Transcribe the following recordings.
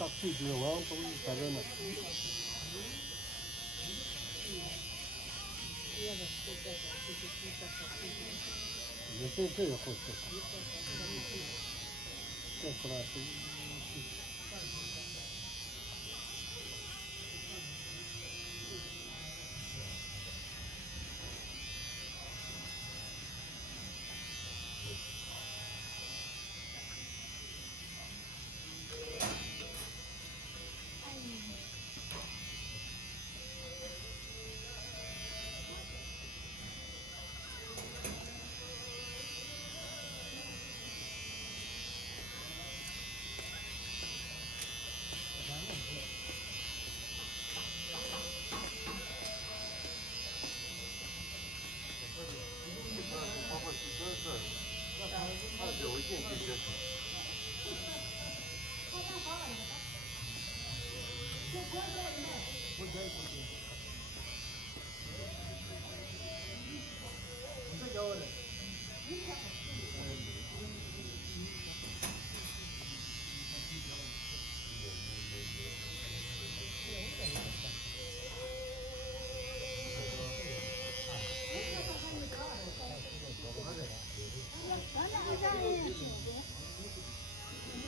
딱지 들어와 좀 다르네. 요새 저 옆에 있어. 그래서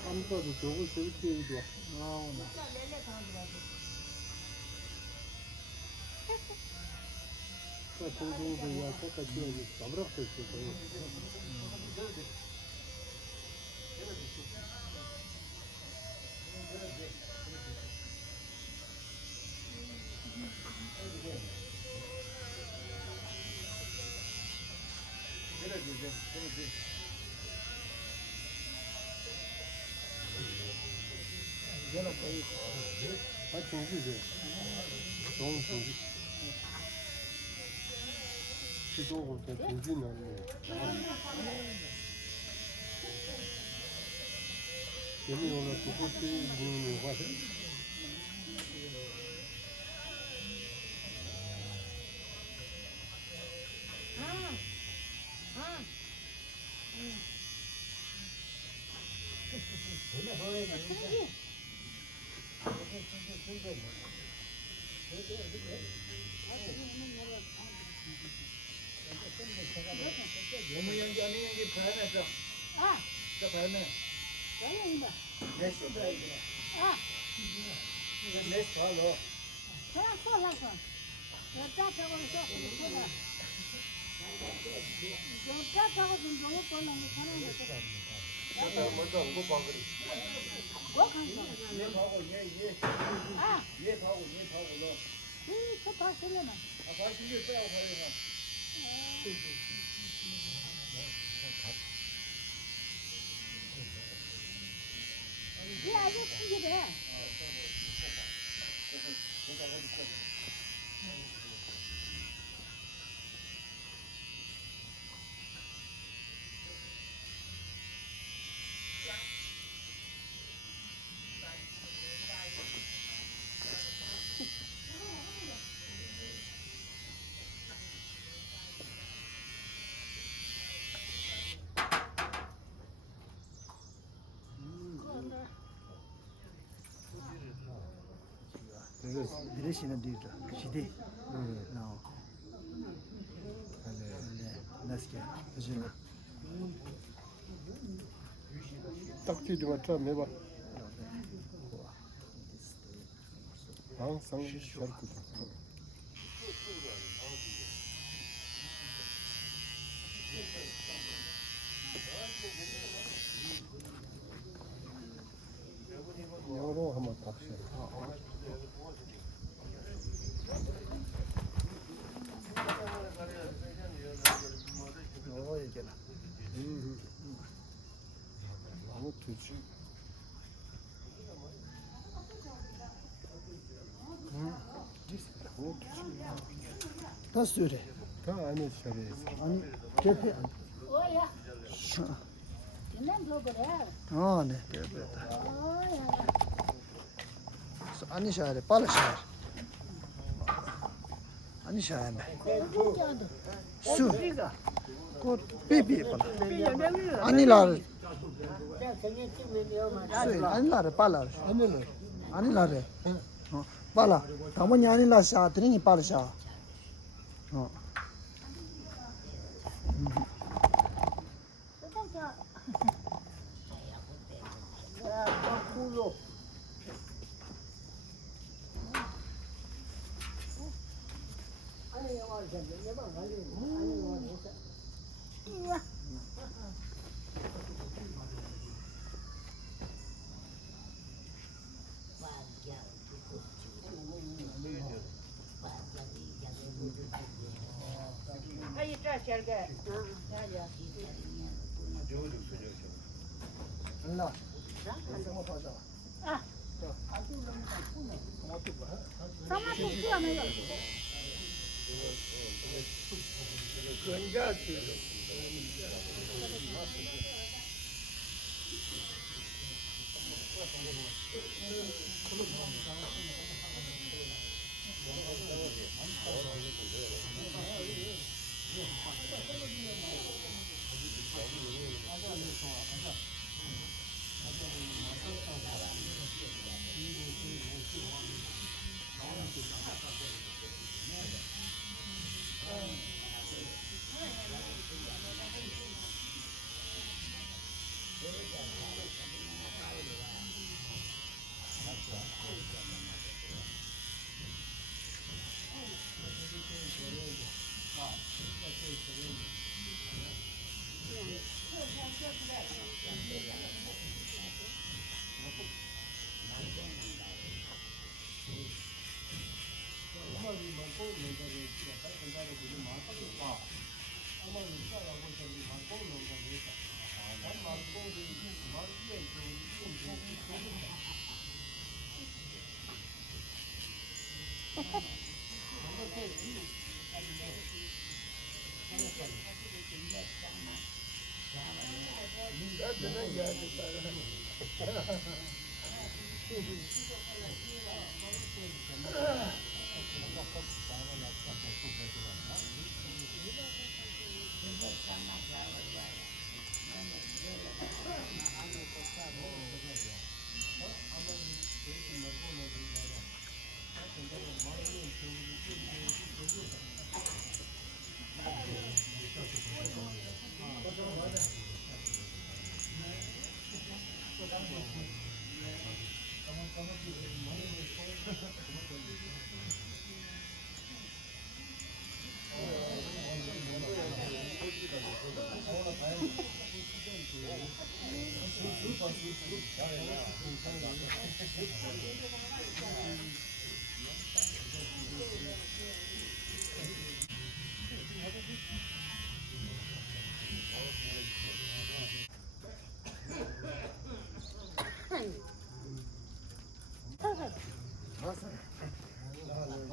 아무것도 저거 저렇게 좋아. 나오네. 그 동동도 야 색깔 띄어지 잡으라고 했어. 아, 중지지. 좋은 중지. 기도고 저 중지는 여기 오늘 두 번째 분이 와서 너무 연기 아니 연기 변했어. 아, 저 변해. 변해. 내시 변해. 아, 내시 변해. 그냥 쏠라서. 여자 저거 쏠라. 여자 저거 좀 너무 쏠라. 먼저 오고 봐 그래. 뭐 간거? 얘 하고 얘. 아, 얘 하고 너. 저다 쓸려나. 아, 다 쓸려 빼고 가려. 이 아주 크게 이러시는 뒤로 시대 나오 나스게 그지나 딱지 좀 좀 해봐. 항상 저렇게 다. 영어로 한번 갑시다. 얘기나 너무 되지. 너무 되지. 다 쓰래 다 안에 샤레에서. 아니 대패 오야. 걔는 뭐 그래? 아네 대패다 아니 샤레 빨리 샤레 아니 샤레 수 곧 비비 빨라 아니 라 수 아니 라 빨라 안에는 아니라래. 빨라. 가만히 아니라 샤 드링이 빨리 샤. 거꾸로. 아니, 영화 내 방 가지. 아니, 영화 못 사. 일라. 한번 봐자.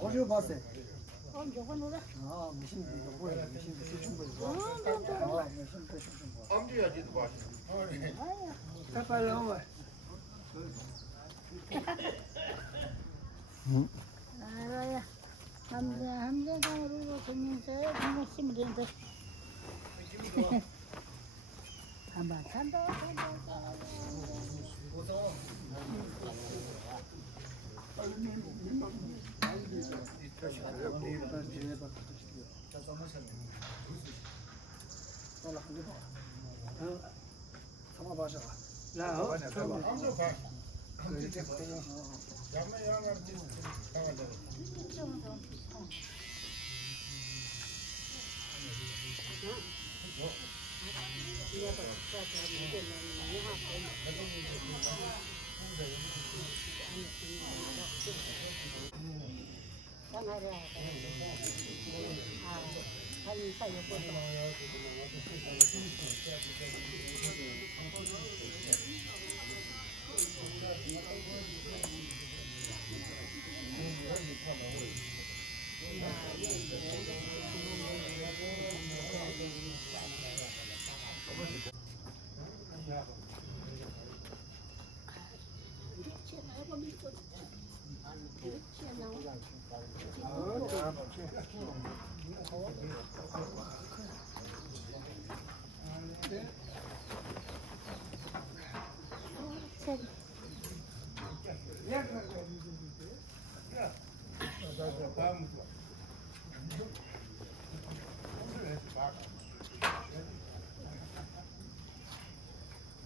어디로 봤어? 아, 무슨 이거 뭐야? 무슨 대충 거야? 아, 무슨 대충 거. 암주야지도 봐. 빨리 나와. 알아야 함정으로 생긴서 정말 힘을 내는데 한번 산다 잡아봐자. 나 암주 봐. 암주 봐. 양말 당하자.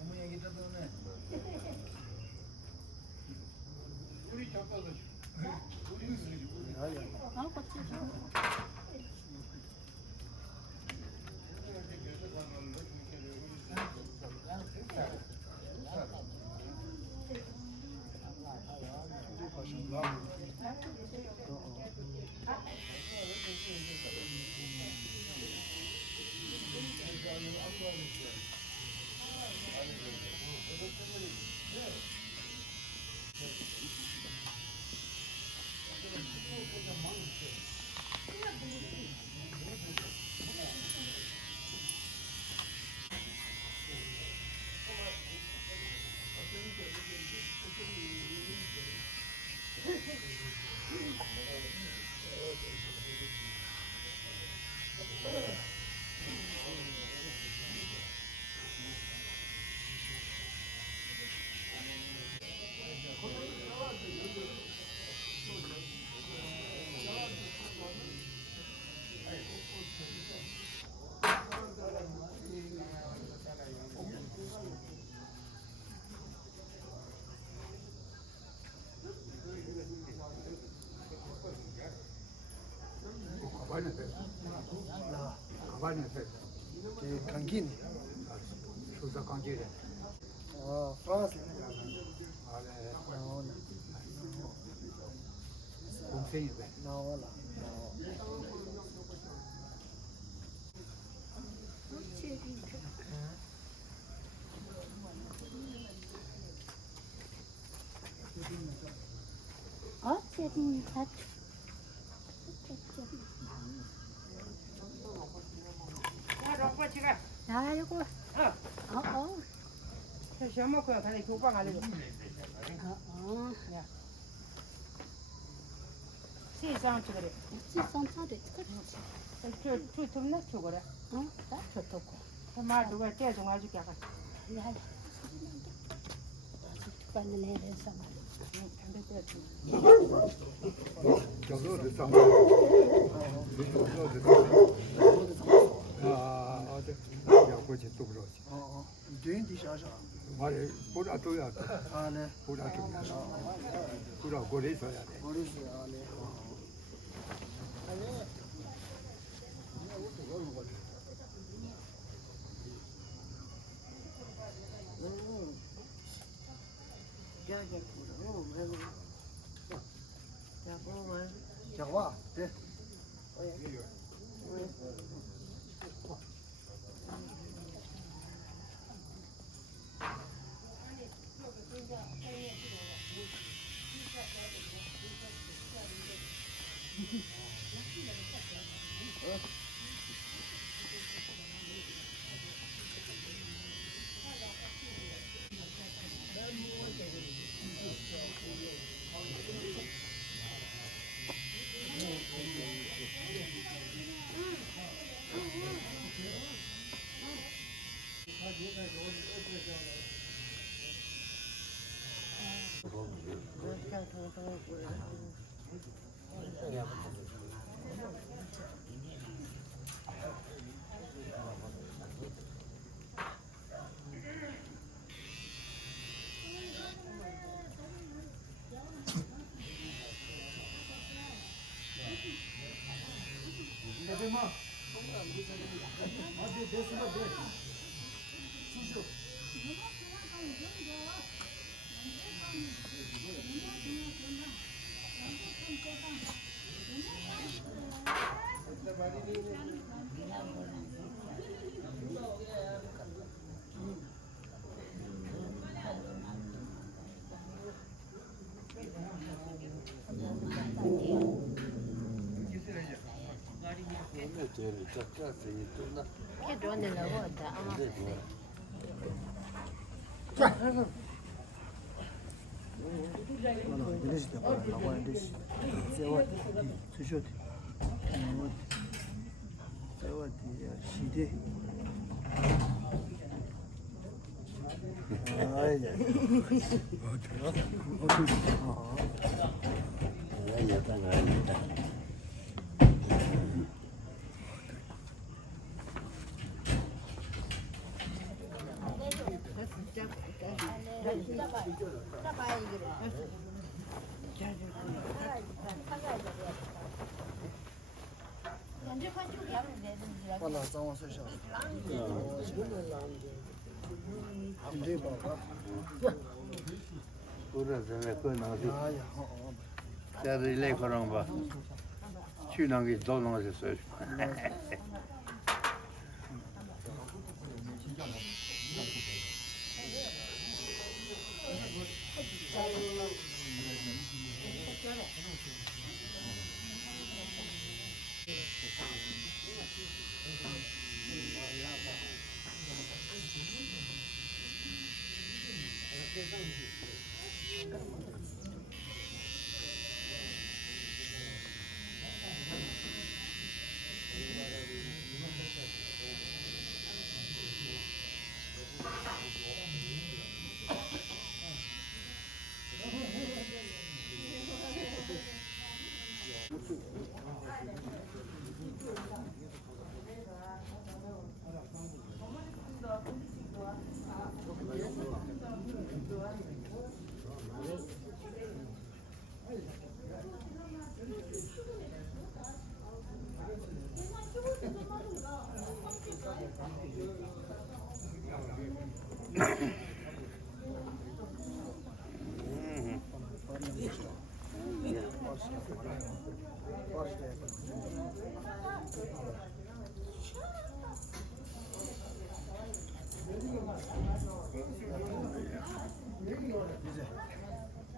어머 얘기 듣네. 우리 잡아서 아, 같이 가발은 제 강긴 수사 강기래. 프랑스. 나오나. 동생이래. 나오나. 어쨌든 다 오빠 지가 아이고 시험 먹고 다시 교과 가려고 시상 찍으래 지선차도 저 덤나 찍으래 나 좋고 말 누가 떼 좀 해줄게 아까 야 빨리 내려서 담배 떼 저도 됐어. 어제 야구지 또 그러지. 된디 샤샤. 말에 보라 또야. 네. 보라 또야. 보라 고래 있어야 돼. 모르겠어요. 네. 자와. 네. che donne la volta 이래서 나와 이래서 세워디 수쇼디 세워디 시대 아이야. 약간 아닙니다. 하나 장원 쓰셔. 이제 봐. 그래서 그 나도 아야. 제가 일레 그런 거 취난 게 너무 맛있어요.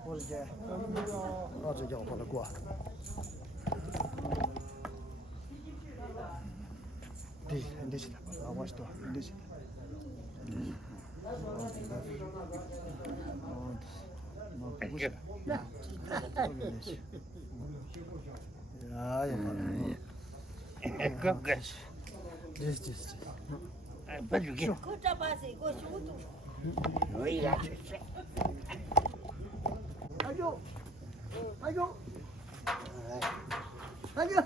我是这，这叫我的过。对，对是的，我是多，对是的。不是。哎呀，그거这。 봐줄게. 그거 잡아서 이거 주고 왜 이래? 아주, 아주, 아주.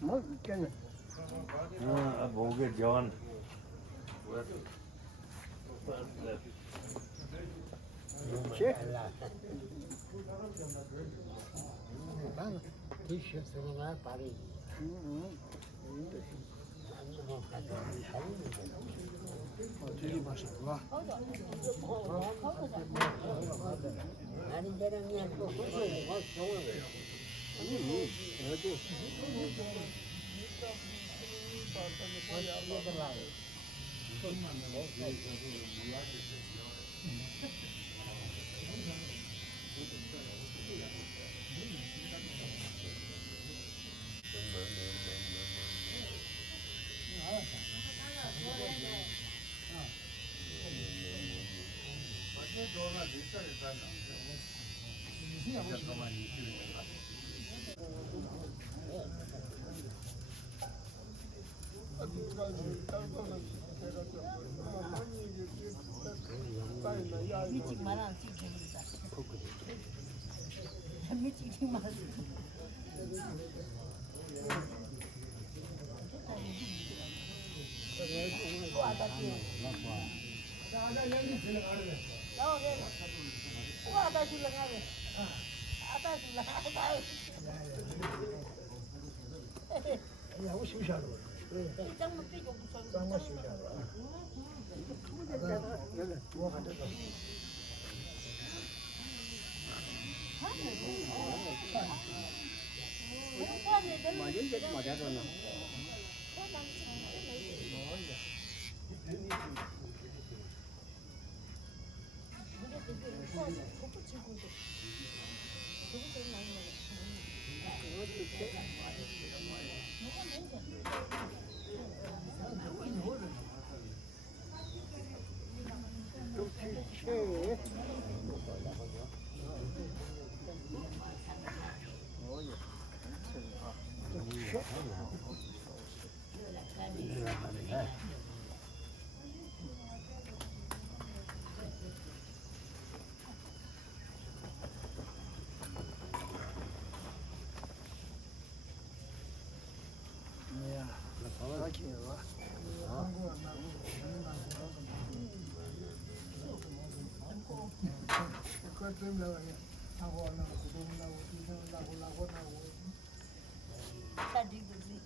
뭐 있겠네. 목에 전. 제. 티셔츠가 발이. 되게 맛있구나. 아니 저랑이야 또 소소해. 좋아요. 미치기만 하면 찍힙니다. 미치기만 하면. 하고 싶으셔. 짱 맛있어. 여기 뭐 가져. 맞아잖아. 네. 따지듯이.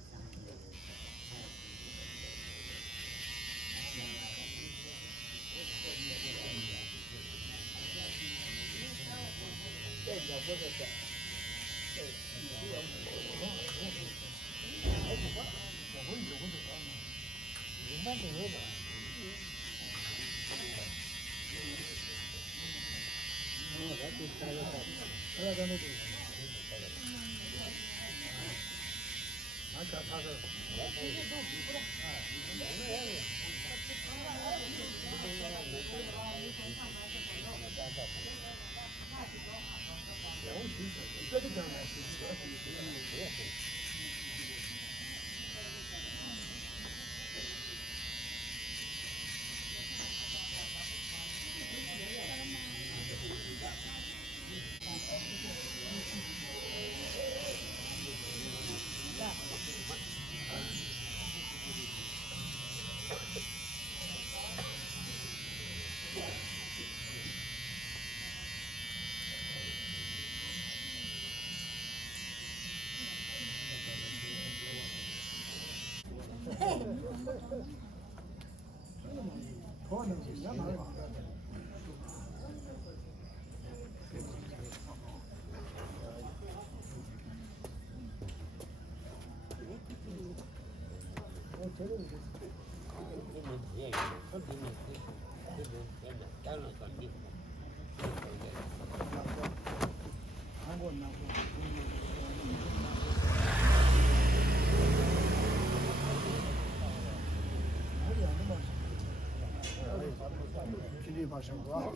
길이 마신 거야?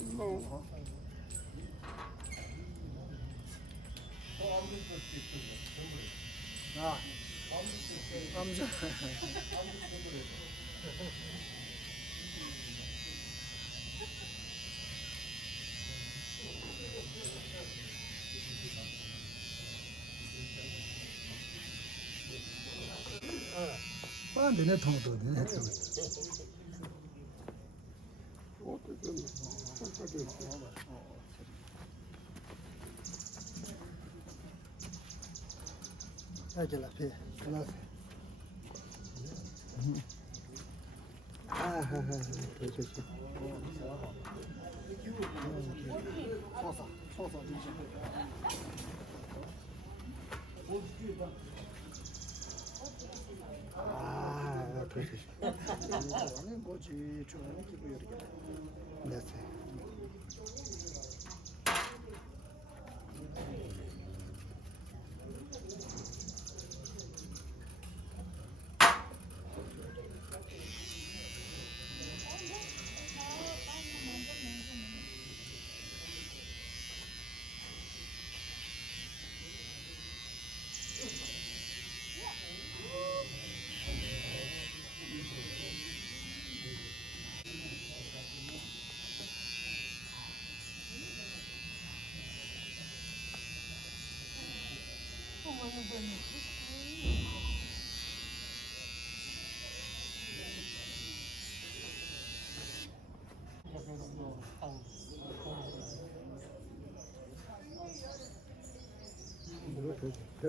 아, 남자. 빠는데 내 통도 내 Acela pe, nasıl? Ha, peki. Sosa diyeceğim. Peki. Ne koçi çoğunu gibi yürüyor. Neyse.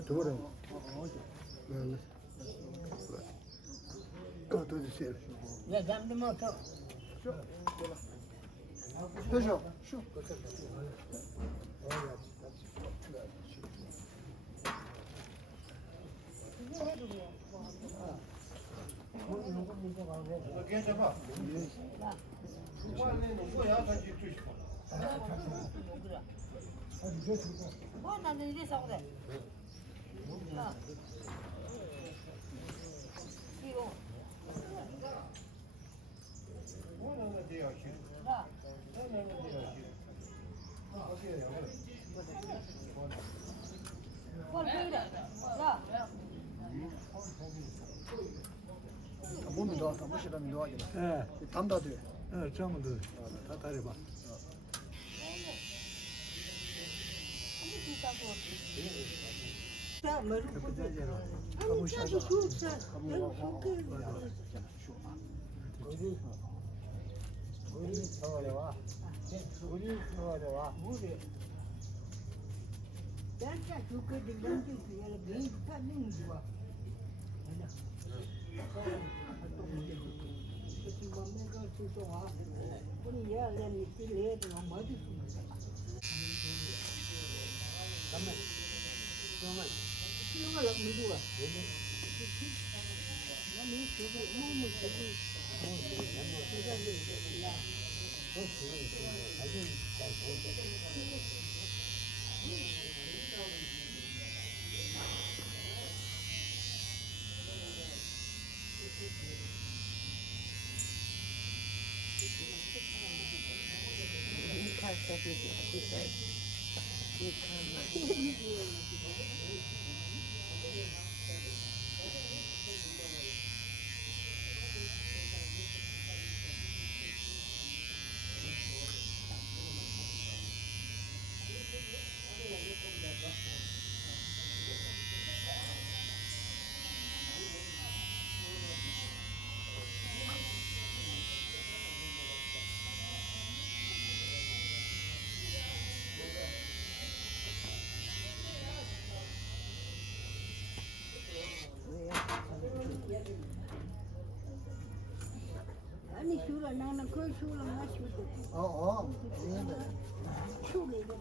Doğru. Dur düşer. Ya ben de motor. Peugeot, şu. 괜찮아. 초반에는 뭐야? 다 집도 싶어. 뭐 나는 이래서 그래. 야. 이거. 뭐는 돼야 싫어. 야. 뭐는 돼야 싫어. 뭘 그래? 야. 몸이 좋아서 무시라면 좋아하겠네. 예, 담다 돼. 전부 다 다려봐. 자, 뭐 가보시죠. 어디 상황에 와? 우리 그거와 뭐래? 난자 죽게 된다는 게 아니라 개인 사는 거야. 지금 내가 수소와 우리 야는 이래도 맞을 수 있어. 잠깐만. 이거 라 무도와. 나는 저거 몸을 저거 내가 이제 야. 아니 슈라 나는 그 슈라 마시고 슈라 이거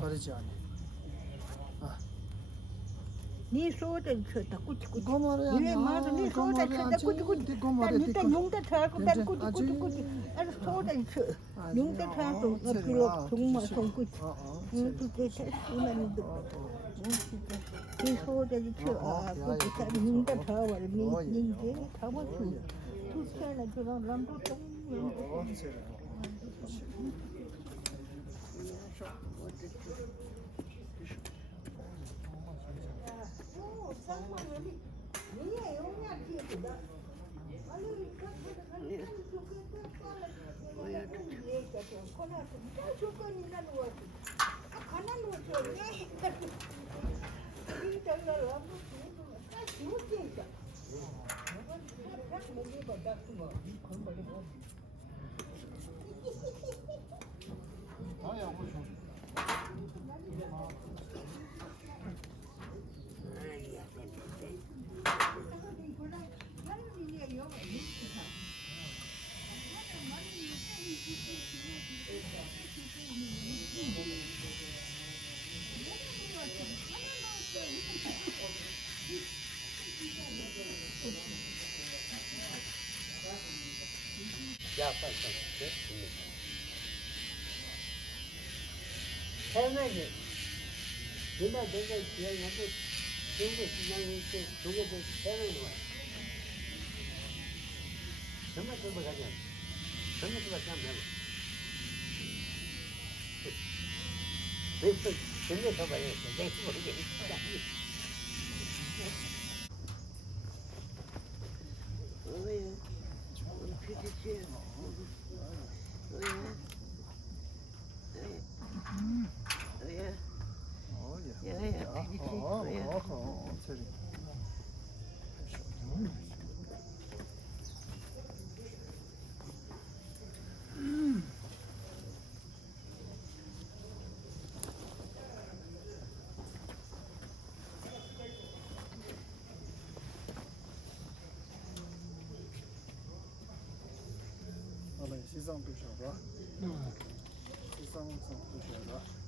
다르지 않아. 니 소들 쳤다 꾸치꾸치 그거 말이야. 이래 맞아 니 소들 쳤다 꾸치꾸치 그거 난 말이야. 일단 용대 타고 난 꾸치꾸치 아주 소들 쳐 용대 타고 앞으로 정말 손꾸치 그때 수난도 니 소들 쳐 꾸치까 용대 타고 닌게 타고 투스케나 저런 람도 좀 다야 오셔. 야, 빨리. 해내지. 내가 그냥 한번 중국 시장에 중국에서 해내는 거야. 정말 그거 가자. 정말 그거 가자. 내가 정말 더 봐야겠어. 내가 모르겠어.西藏不晓得，西藏不晓得。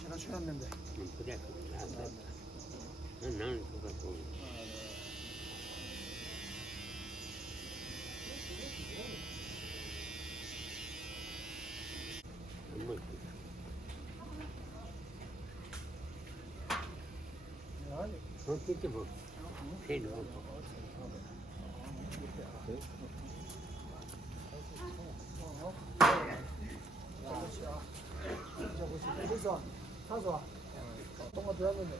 现在출했는데. 그래. 나는 그거 좀. 어떻게 뭐? 새로. 어디서 사서 동거 들었는데.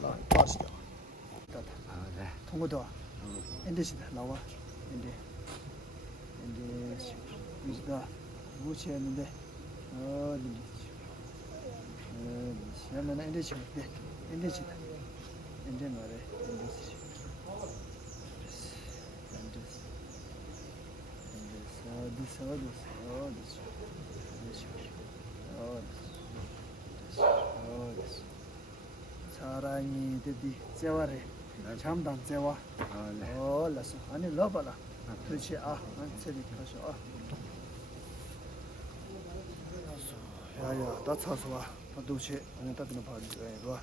나 빠시죠. 아, 네. 통고도 엔데시다 나와 엔데 미스다 무치했는데 어디 시험에는 엔데시 네 엔데시다 엔데 말에 엔데시 사랑이 되디 제와래 잠단 제와 라서 아니 러바라 그렇지 안체리 가셔 야야 다 차서 와 도시 안에 따뜻한 바지 봐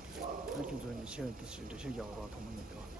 이렇게 좀 시험 뜻이 되게 여러 통문이 돼